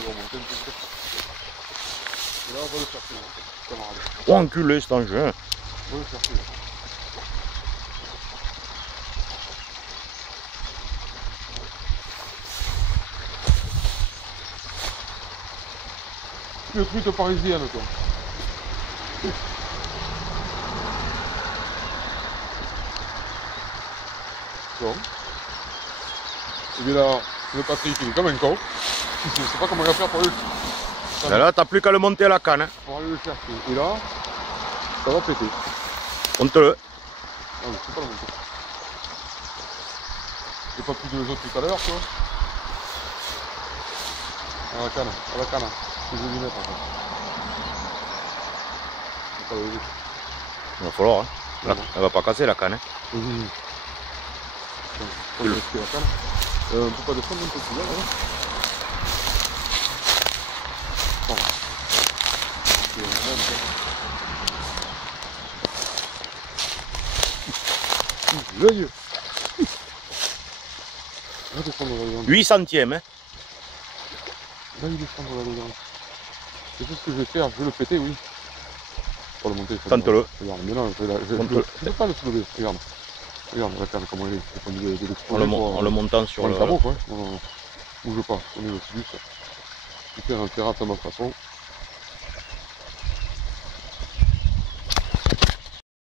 vais remonter un peu. Et là, on va le chercher, camarade. Oh, enculé cet engin. On va le chercher. Le truc parisienne, quoi. Bon. Et bien là, le Patrick, il est comme un con. Je sais pas comment il va faire pour aller le... Et là, t'as plus qu'à le monter à la canne. Hein. Pour aller le chercher. Et là, ça va péter. Monte-le. Ah oui, je peux pas le monter. J'ai pas plus de les autres tout à l'heure, quoi. À la canne, à la canne. C'est ce que je vais lui mettre en fait. Faut pas le lever. Il va falloir. Hein. Elle va pas casser la canne. Hein. Oui. On va rester la canne. On peut pas descendre un peu plus là, là. Bon. L'œil. Va descendre là-dedans. 8 centièmes. Hein. Va y descendre là-dedans. C'est tout ce que je vais faire, je vais le péter, oui. Pour le monter, Tente-le. Regarde, mais non, je peux pas le soulever. Regarde. Regarde la canne, comment elle est. J'ai pas envie de l'exploser. En le montant sur le le... cabot, quoi. Non, bouge pas, on est au sud. Je vais faire un pirate à ma façon.